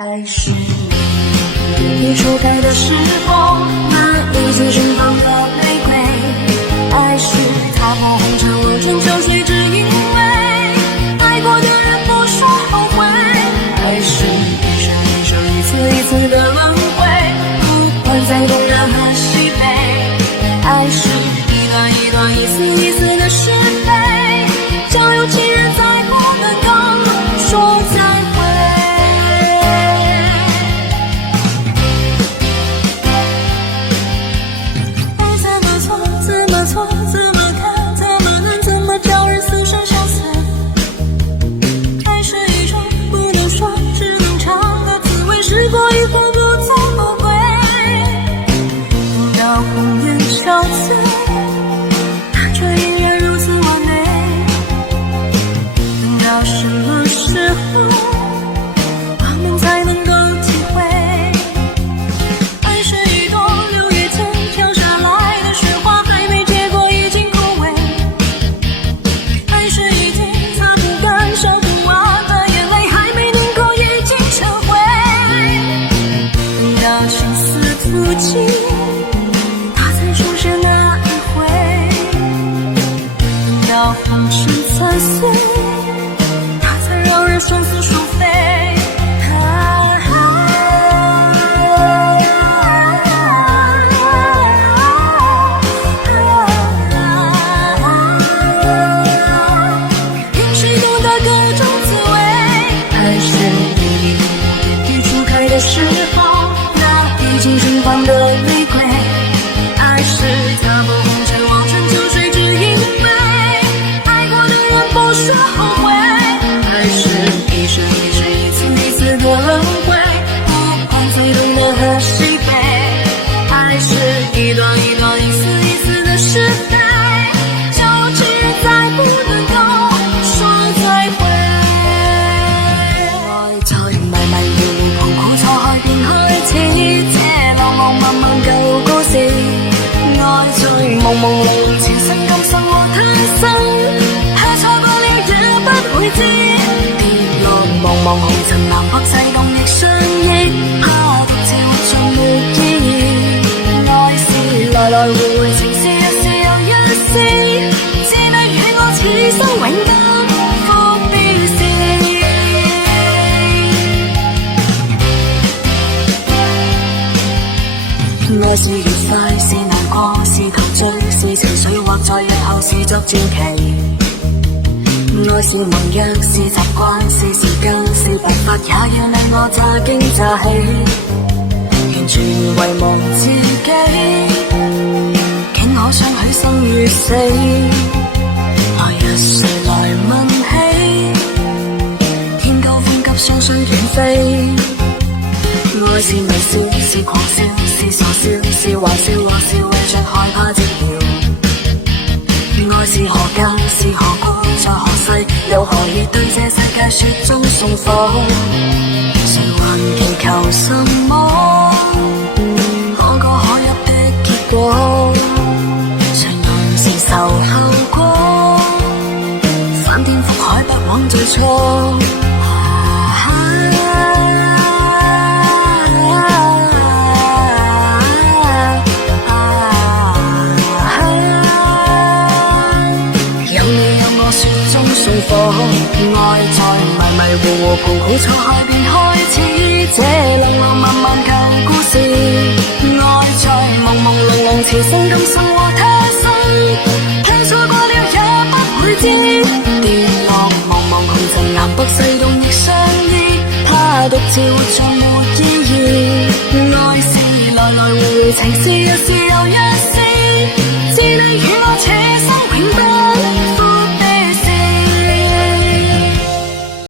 爱是你初开的时候，那一次盛放的玫瑰。爱是踏破红尘望穿秋水，只因为爱过的人不说后悔。爱是一生一生一次一次的轮回，不管再动人和喜悲。爱是一段一段一丝一丝的是非，交有情人再不能够说再会。怎么看，怎么难，怎么叫人死生相思？爱是一种不能说，只能尝的滋味，试过以后不再后悔。等到红颜憔悴，它却依然如此完美。等到什么时候，我们才能够体会？爱是一朵6月间飘下来的雪花，还没结果已经枯萎。爱是一滴擦不干烧不完的眼泪，还没凝固已经成灰。等到情丝吐尽，它才出现那一回。等到红尘残碎，它才让人生死殊非。时候，那已经盛放的玫瑰。爱是踏破红尘望穿秋水，只因为爱过的人不说后悔。爱是一生一世一次一次的轮回，不管最痛的和喜悲。爱是一段一段一丝一丝的是非，交有情人再不能够说再会。愛在迷迷糊糊盤古錯開便開始，這茫茫茫茫舊故事。愛在朦朦朧朧前生今生和他生，他錯過了也不會知。跌落茫茫紅塵南北西東亦相憶，怕獨自活着沒意義。愛是來來回回情是一是又一是，只能與我此生永不復變是。愛是愉快，是難過，是陶醉，是情緒，或在日後是作傳奇。愛是盟約，是習慣，是時間，是辦法，也要你我詐驚詐喜，完全遺忘自己，竟可相許生與死。來日誰來問起，天高風急，雙雙遠飛。愛是微笑，是狂笑，是傻笑，是壞笑，或是為着害怕寂寥。愛是何間，是何故，在何世，有何意對這世界雪中送火？誰還祈求什麼可歌可泣的結果？誰能承受後果？翻天覆海不枉最初。愛在迷迷糊糊盤古錯開便開始，這冷冷漫漫舊故事。愛在朦朦朧朧前生今生和他生，他錯過了也不會知。跌落茫茫紅塵南北西東亦相依，他獨自活着沒意義。愛是來來回回情是一是又一